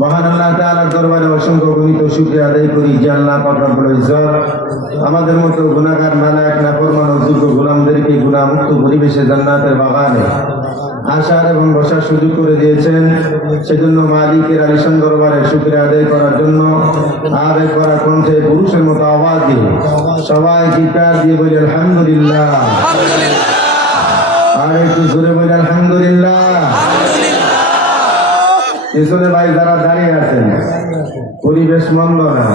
মহান আল্লাহ তাআলার দরবারে অসংখ্য গণিত শুকরিয়া আদায় করি যে আল্লাহ পাক রব্বুল ইজ্জত আমাদের মতো গুনাহগার নালায়েক নাফরমান অযোগ্য গোলামদেরকে গুনাহমুক্ত পরিবেশে জান্নাতের বাগানে আসার এবং বসার সুযোগ করে দিয়েছেন। সেজন্য মালিকের আলিশান দরবারে শুকরিয়া আদায় করার জন্য আবেগ করা কণ্ঠে পুরুষের মতো আওয়াজ দিয়ে সবাই চিৎকার দিয়ে বলি আলহামদুলিল্লাহ। আর একটু জোরে বলি আলহামদুলিল্লাহ। পিছনে ভাই যারা দাঁড়িয়ে আছেন, পরিবেশ মন্দ না,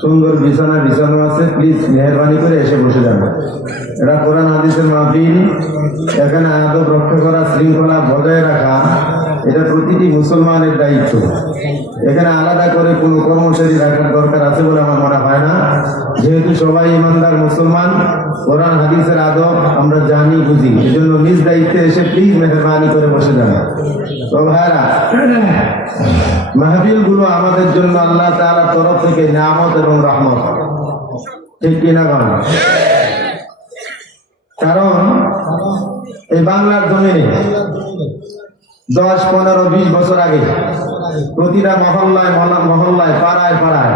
সুন্দর বিছানা বিছানো আছে, প্লিজ মেহরবানি করে এসে বসে যাবেন। এটা কোরআন হাদিসের মাহফিল, এখানে আদব রক্ষা করা, শৃঙ্খলা বজায় রাখা এটা প্রতিটি মুসলমানের দায়িত্ব। এখানে আলাদা করে কোনো কর্মচারী রাখার দরকার আছে বলে আমার মনে হয় না, যেহেতু সবাই ইমানদার মুসলমান, কোরআন হাদিসের আদব আমরা জানি বুঝি, এজন্য নিজ দায়িত্বে এসে প্লিজ মেহরবানি করে বসে যাবেন। তো ভাইরা, মাহফিল গুলো আমাদের জন্য আল্লাহ তাআলার তরফ থেকে নিয়ামত এবং রহমত, ঠিক কিনা বলেন? কারণ এই বাংলার জমিনে 10, 15, 20 বছর আগে প্রতিটা মহল্লায় মহল্লায় পাড়ায় পাড়ায়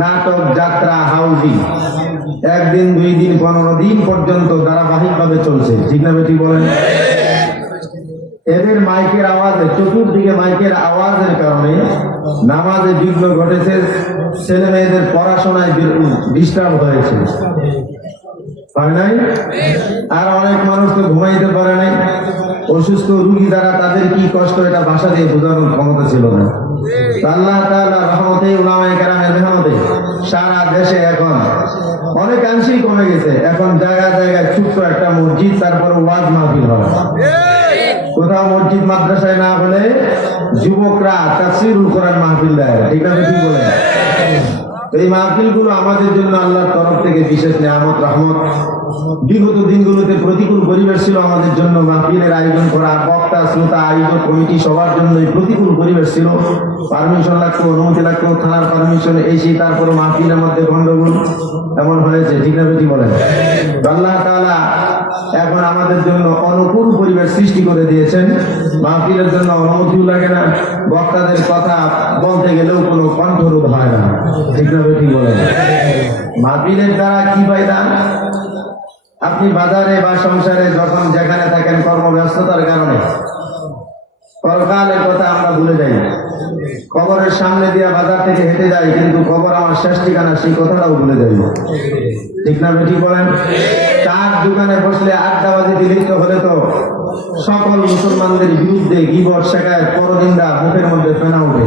নাটক, যাত্রা, হাউজি 1 দিন 2 দিন 15 দিন পর্যন্ত ধারাবাহিকভাবে চলছে, ঠিক না বেটি বলেন? এদের মাইকের আওয়াজে, চতুর্দিকে মাইকের আওয়াজের কারণে নামাজে বিঘ্ন ঘটেছে, ছেলে মেয়েদের পড়াশোনায় ডিস্টার্ব হয়েছে, হয় নাই? আর অনেক মানুষ তো ঘুমাইতে পারে নাই, অসুস্থ রোগী যারা, তাদের কি কষ্ট এটা ভাষা দিয়ে বোঝানোর ক্ষমতা ছিল না। আল্লাহ তাআলা রহমতে, উলামায়ে কেরামের মেহনতে সারা দেশে এখন অনেকাংশেই কমে গেছে। এখন জায়গায় জায়গায় ছোট্ট একটা মসজিদ, তারপরে ওয়াজ মাহফিল হয়। কোথাও মসজিদ মাদ্রাসায় না হলে যুবকরা তাফসীরুল কোরআন মাহফিল দেয়, ঠিক আছে? কি বলে? এই মাহফিল গুলো আমাদের জন্য আল্লাহর তরফ থেকে বিশেষ নিয়ামত, রহমত। বিগত দিনগুলোতে প্রতিকূল পরিবেশ ছিল আমাদের জন্য মাহফিলের আয়োজন করা, বক্তা, শ্রোতা, আয়োজক কমিটি সবার জন্য প্রতিকূল পরিবেশ ছিল। পারমিশন লাগতো, অনুমতি লাগতো, থানার পারমিশন, এসে তারপর মাহফিলের মধ্যে গন্ডগোল এমন হয়েছে, ঠিক না বেটি বলেন? আল্লাহ তাআলা এখন আমাদের জন্য অনুকূল পরিবেশ সৃষ্টি করে দিয়েছেন। মাহফিলের জন্য অনুমতিও লাগে না, বক্তাদের কথা বলতে গেলেও কোনো কণ্ঠরোধ হয় না, ঠিক না বেটি বলেন? মাহফিলের দ্বারা কি ফায়দা? আপনি বাজারে বা সংসারে যখন যেখানে থাকেন, কর্মব্যস্ততার কারণে পরকালের কথা আমরা ভুলে যাই। কবরের সামনে দিয়ে বাজার থেকে হেঁটে যাই, কিন্তু কবর আমার শেষ ঠিকানা, সেই কথাটাও ভুলে যাই, ঠিক না বেটি বলেন? চার দোকানে বসলে আড্ডাবাজিতে লিপ্ত হলে তো সকল মুসলমানদের বিরুদ্ধে গীবত, শিকায়ত, পরনিন্দা মুখের মধ্যে ফেনা ওঠে।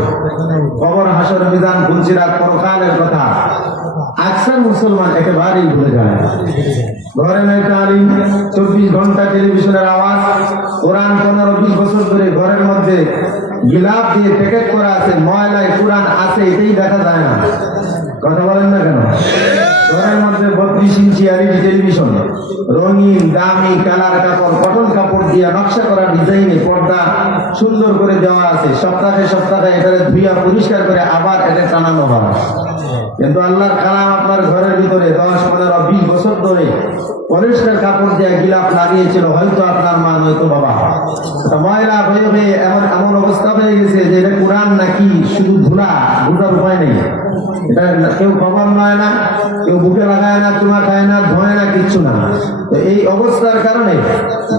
কবর, হাসর, মিজান, ফুলসিরাত, পরকালের কথা আকসার মুসলমান একেবারেই ভুলে যায়। ঘরে নাই তালিম, 24 ঘন্টা টেলিভিশনের আওয়াজ, কোরআন 15-20 বছর ধরে ঘরের মধ্যে গিলাপ দিয়ে প্যাকেট করা আছে, ময়লায় কোরআন আছে, এটাই দেখা যায় না। কথা বলেন না কেন? ঘরের মধ্যে 32 ইঞ্চি এলইডি টেলিভিশন, রঙিন দামি কালার কাপড়, কটন কাপড় দিয়ে নকশা করা ডিজাইনে পর্দা সুন্দর করে দেওয়া আছে। সপ্তাহে সপ্তাহে এটা ধুইয়া পরিষ্কার করে আবার এটা টানানো হয়। কিন্তু আল্লাহর কালাম আপনার ঘরের ভিতরে 10, 15, 20 বছর ধরে পরিষ্কার কাপড় দিয়ে গিলাপ লাগিয়েছিল, হয়তো আপনার মা, নয়তো বাবা। ময়লা হয়ে হয়ে এমন অবস্থা হয়ে গেছে যে এটা কোরআন নাকি শুধু ধুলা, বোঝার উপায় নেই। এটা কেউ খবর নয় না, কেউ বুকে লাগায় না, চুমা খায় না, ধোয় না, কিচ্ছু না। তো এই অবস্থার কারণে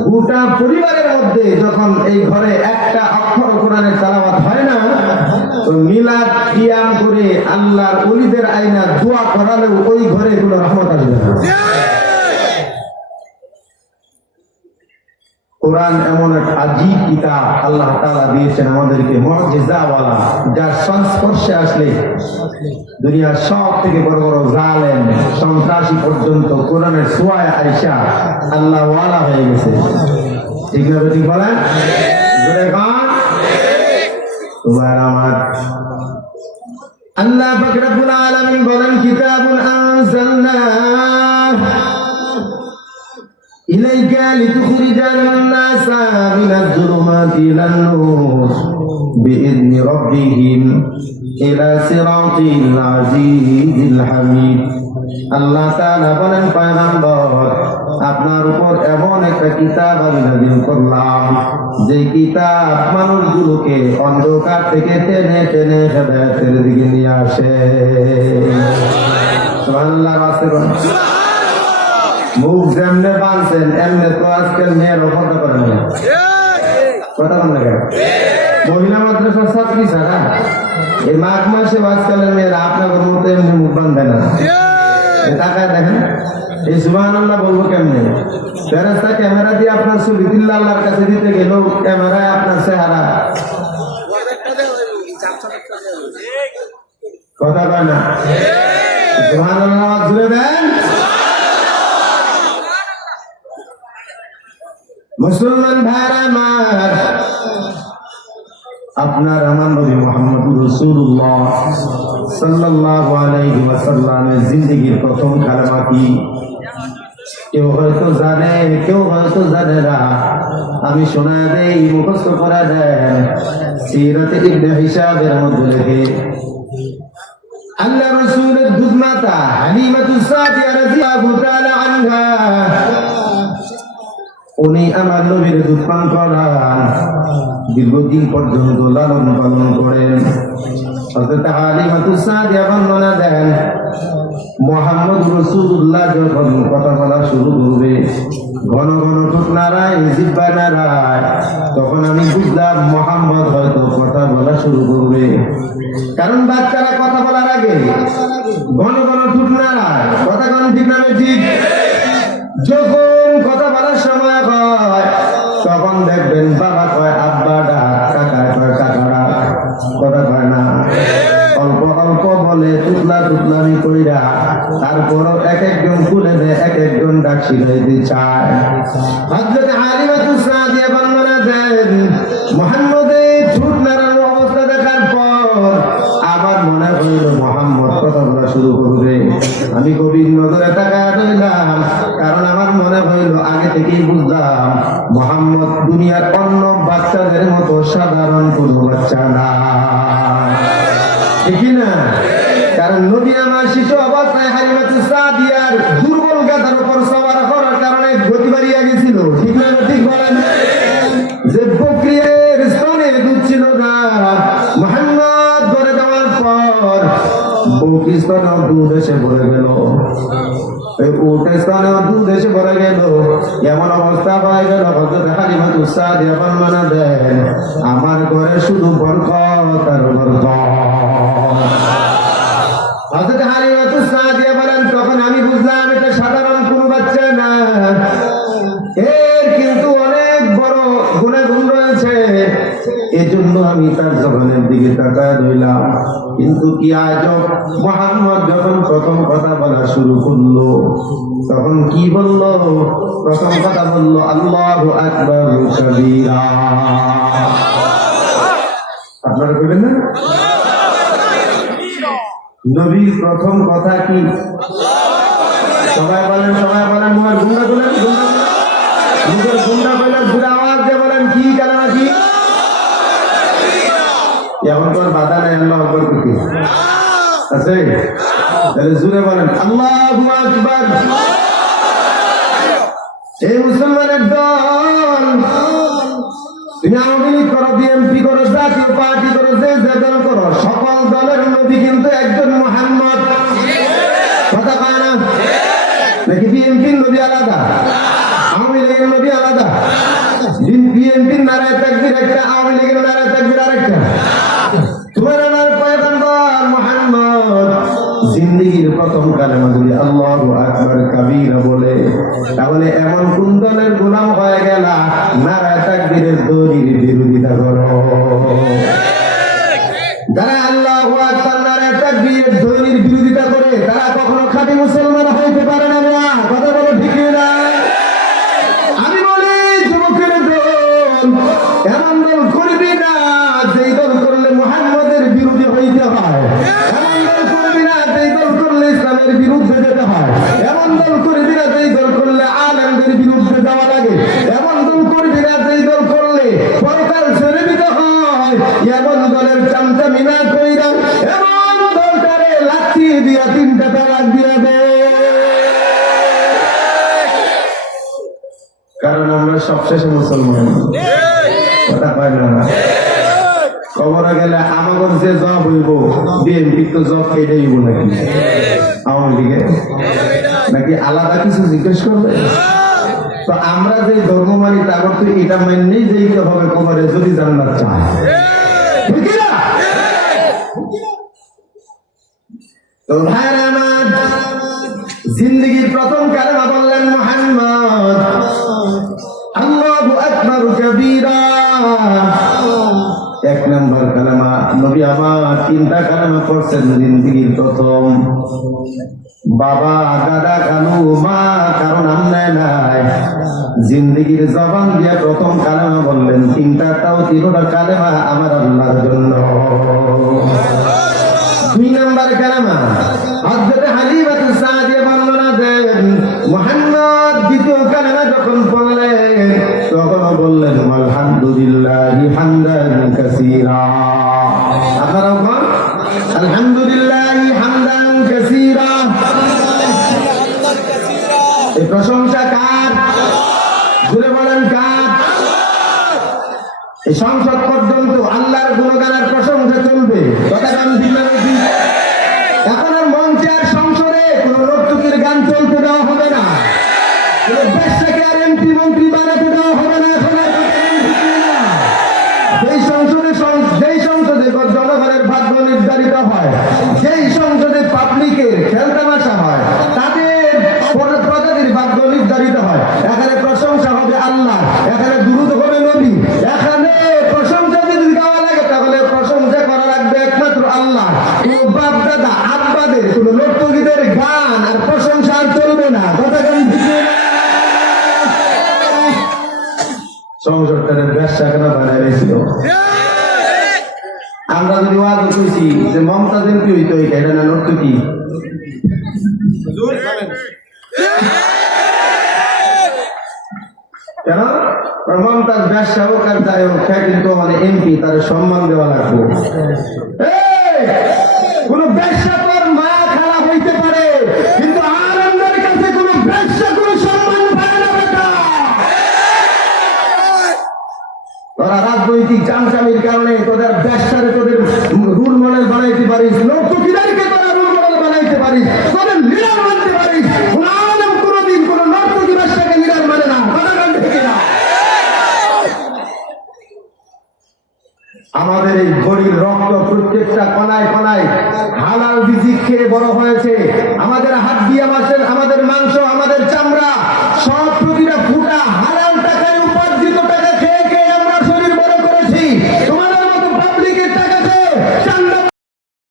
গোটা পরিবারের মধ্যে যখন এই ঘরে একটা অক্ষর কোরআনের তেলাওয়াত হয় না, তো মিলাদ কিয়াম করে আল্লাহর ওলিদের আইনা দোয়া করালেও ওই ঘরে কোনো রহমত আসবে না। কোরআন এমন এক আজীব কিতাব আল্লাহ তাআলা দিয়েছেন আমাদেরকে, মুজিজাওয়ালা, যার সংস্পর্শে আসলে দুনিয়ার সব থেকে বড় বড় জালেম, সন্ত্রাসী পর্যন্ত কোরআনের ছোঁয়ায় আয়েশা আল্লাহ ওয়ালা হয়ে গেছে, ঠিক না বেটি বলেন? আমার আল্লাহ পাক রব্বুল আলামিন বলেন, কিতাবুন আনজালনাহু ইলাইকা লিতুখরিজান নাসা মিনাজ যুলুমাতি ইলান নূর বিইذনি রাব্বিহিম ইলা সিরাতিল আজিজিল হামিদ। আল্লাহ তাআলা বলেন, পয়গম্বর আপনার উপর এমন একটা কিতাব আমি নাযিল করলাম যে কিতাব মানুষগুলোকে অন্ধকার থেকে টেনে টেনে হেদায়েতের দিকে নিয়ে আসে। সুবহানাল্লাহ। মুখ যেমনে বাঁধছেন এমনি তো আজকাল মেয়ের কথা করেন না, কথা বল না কেন? মহিলা মাদ্রাসার ছাত্রী ছাড়া এই মাঘ মাসে আজকালের মেয়েরা আপনার মতো এমনি মুখ বাঁধবে না। টাকায় দেখেন এই সুবহানাল্লাহ বলবো কেমনে? ফেরেশতা ক্যামেরা দিয়ে আপনার ছবি দিল্লা আল্লাহর কাছে দিতে গেল, ক্যামেরায় আপনার চেহারা, কথা কয় না। সুবহানাল্লাহ জুড়ে দেন। মুসলমান ভাইরা আমার, আপনার আমার নবী মুহাম্মদুর রাসূলুল্লাহ সাল্লাল্লাহু আলাইহি ওয়াসাল্লামের জিন্দেগীর প্রথম কালেমা কি? কেউ হয়তো জানে, কেউ হয়তো জানে না। আমি শোনায় দেই, মুখস্থ করে দেন। সিরাতে ইবনে হিশামের মধ্যে লেখে আল্লাহ রাসূলের দুধ মাতা হালিমাতুস সাদিয়া রাদিয়াল্লাহু তাআলা আনহা, উনি আমার নবীর দুধ পান করান, দীর্ঘদিন পর্যন্ত লালন পালন করেন। হযরত হালিমাতুস সাদিয়া বর্ণনা দেন, মুহাম্মদ রাসূলুল্লাহ যখন কথা বলা শুরু করবে, ঘন ঘন ঠোঁট নাড়ায়, জিহ্বা নাড়ায়, তখন আমি বুঝলাম মুহাম্মদ হয়তো কথা বলা শুরু করবে। কারণ বাচ্চারা কথা বলার আগে ঘন ঘন ঠোঁট নাড়ায়, কথা কোন ঠিক না ঠিক? যখন কথা বলার সময় হয় তখন দেখবেন বাবা কয় আব্বা ডাক, কাকা কয় কাকা ডাক, কথা কয় না। অল্প অল্প বলে টুকলা টুকলামি কইরা তারপরও এক একজন খুলে দেয়, এক একজন ডাক শিখাইতে চায়। হযরত হালিমাতুস সাদিয়া বর্ণনা দেন, মুহাম্মদের ঠোঁট নাড়ানো অবস্থা দেখার পর আমার মনে হইল মুহাম্মদ কথা বলা শুরু করবে। আমি গভীর নজরে তাকায় রইলাম, কারণ আমার মনে হইল আগে থেকেই বুঝলাম মুহাম্মদ দুনিয়ার অন্য বাচ্চাদের মতো সাধারণ কোনো বাচ্চা না, ঠিক না? কারণ নবী আমার শিশু অবস্থায় হালিমাতুস সাদিয়ার দুর্বল গাধার উপর সওয়ার করার কারণে গতি বাড়িয়ে গেছিল, ঠিক না? ঠিক বলেন। যে বকরির স্তনে দুধ ছিল না, মুহাম্মদ করে দেওয়ার পর বকরির স্তনেও দুধ এসে ভরে গেল, উটের স্তনেও দুধ এসে ভরে গেল। এমন অবস্থা হয়ে গেল, হযরত হালিমাতুস সাদিয়া বর্ণনা দেন, আমার ঘরে শুধু বরকত আর বরকত। হযরত হালিমাতুস সাদিয়া বলেন, তখন আমি বুঝলাম এটা সাধারণ কোনো বাচ্চা না, এর কিন্তু অনেক বড় গুণাগুণ রয়েছে। এজন্য আমি তার জবানের দিকে তাকায় রইলাম। কিন্তু কি আজব, মুহাম্মদ যখন প্রথম কথা বলা শুরু করলো তখন কি বলল? প্রথম কথা বলল আল্লাহু আকবার কাবীরা। আপনারা বলেন না, নবীর প্রথম কথা কি? সবাই বলেন, সবাই বলেন, মুখের গুন্ডা বলেন, মুখের গুন্ডা বলেন, ঘুরে আওয়াজ দিয়ে বলেন কি কালেমা কি? এখন তোর বাধা নেই, আল্লাহ আকবার কি আছে? তাহলে জুড়ে বলেন আল্লাহু আকবার। এই মুসলমানের দল, তুমি আওয়ামী লীগ করো, বিএনপি করো, জাতীয় পার্টি করো, যে দল করো, সকল দলের নবী কিন্তু একজন মুহাম্মদ, কথা কয় না? নাকি বিএনপির নবী আলাদা, আওয়ামী লীগের নবী আলাদা? বিএনপির নারায়ে তাকবীর একটা, আওয়ামী লীগের নারায়ে তাকবীর আরেকটা। তোমার আমার পয়গম্বর মুহাম্মদ জিন্দেগীর প্রথম কালেমা যদি আল্লাহু আকবার কাবীরা বলে, তাহলে এমন কোন দলের গোলাম হয়ে গেল নারায়ে তাকবীরের দলিল বিরোধিতা করো? যারা আল্লাহু আকবার নারায়ে তাকবীরের দলিল বিরোধিতা করে তারা কখনো খাঁটি মুসলমান হইতে পারে না। কথা বলো ঠিক না? আমি বলি যুবকের দল, এমন দল করবি না যেই দল করলে মুহাম্মদের বিরোধী হইতে হয়, এমন দল করবি না যেই দল করলে ইসলামের বিরুদ্ধে যেতে হয়, এমন দল করবি না যেই দল করলে আলেমদের বিরুদ্ধে যাওয়া লাগে, এমন দল করবি না যেই দল করলে পরকাল ছেড়ে দিতে হয়, এমন দলের চামচামি না কইরা এমন দলটারে লাঠি দিয়া 3টা তালাক দিয়া দে। শেষে মুসলমান কথা পায় না কবরে গেলে আমাদের যে জব হইব বিএনপি তো জব কেটে হইব নাকি আওয়ামী লীগে নাকি আলাদা কিছু জিজ্ঞেস করবে তো আমরা যে ধর্ম মানি তারপর তো এটা মানলেই যেতে হবে কবরে যদি জান্নাত চায় ঠিক না তো ভাইরা আমার জিন্দেগীর প্রথম কালেমা বললেন মুহাম্মদ আল্লাহু আকবার কবীরা এক নম্বর কালেমা নবী আমার তিনটা কালেমা পড়ছেন জিন্দেগীর প্রথম বাবা দাদা খালু মা কারণ আমনে নাই জিন্দেগীর জবান দিয়ে প্রথম কালেমা বললেন তিনটা কালেমা আমার আল্লাহর জন্য দুই নম্বর কালেমা হযরত হালিমা সাদিয়া বর্ণনা দেন মুহাম্মদ দ্বিতীয় কালেমা যখন পড়লেন তখন বললেন আলহামদুলিল্লাহি হামদান কাসীরা আপনারা বলেন আলহামদুলিল্লাহি হামদান কাসীরা এই প্রশংসা কার জোরে বলেন কার এই সংসদ পর্যন্ত আল্লাহর গুণগান আর প্রশংসা চলবে কথা গান দিবেন এখন আর মঞ্চে আর সংসদে কোন নর্তকীর গান চলতে দেওয়া হবে না কোন বেশ্যাকে আর এমপি মন্ত্রী বানাতে দেওয়া হবে না এখন আর যেই সংসদে জনগণের ভাগ্য নির্ধারিত হয় যেই সংসদে পাবলিকের খেলতামাশা হয় তাদের প্রজাতির ভাগ্য নির্ধারিত হয় এখানে প্রশংসা হবে আল্লাহ এখানে দুরূদ হবে নবী এখানে প্রশংসা যদি গাওয়া লাগে তাহলে প্রশংসা করা লাগবে একমাত্র আল্লাহ কোন বাপ দাদা আব্বাদের কোন নর্তকীদের গান আর প্রশংসা আর চলবে না কথা গান দিকে সংসদের ব্যবসা কেন বানাইছিল আমরা যদি ওয়াজ কইছি যে মমতাজ এমপি হইতো এটা না নর্তকী কেন মমতাজ ব্যবসা হোক আর যাই হোক কিন্তু মানে এমপি তার সম্মান দেওয়া লাগবে কোন ব্যবসা তোর মা খালা হইতে পারে কিন্তু আনন্দের কাছে কোন ব্যবসা কোন সম্মান পায় না বেটা তোরা রাজনৈতিক চামচামির কারণে তোদের ব্যবসারে তোদের রুল মডেল বানাইতে পারিস নর্তকীদেরকে তোরা রুল মডেল বানাইতে পারিস তোদের লিডার মানতে পারিস আলম কোনদিন কোন নর্তকী ব্যবসাকে লিডার মানে না কথা গান থেকে না আমাদের এই গরিব রক্ত প্রত্যেকটা কণায় কণায় হালাল রিজিক খেয়ে বড় হয়েছে আমাদের হাত দিয়ে আমাদের মাংস আমাদের চামড়া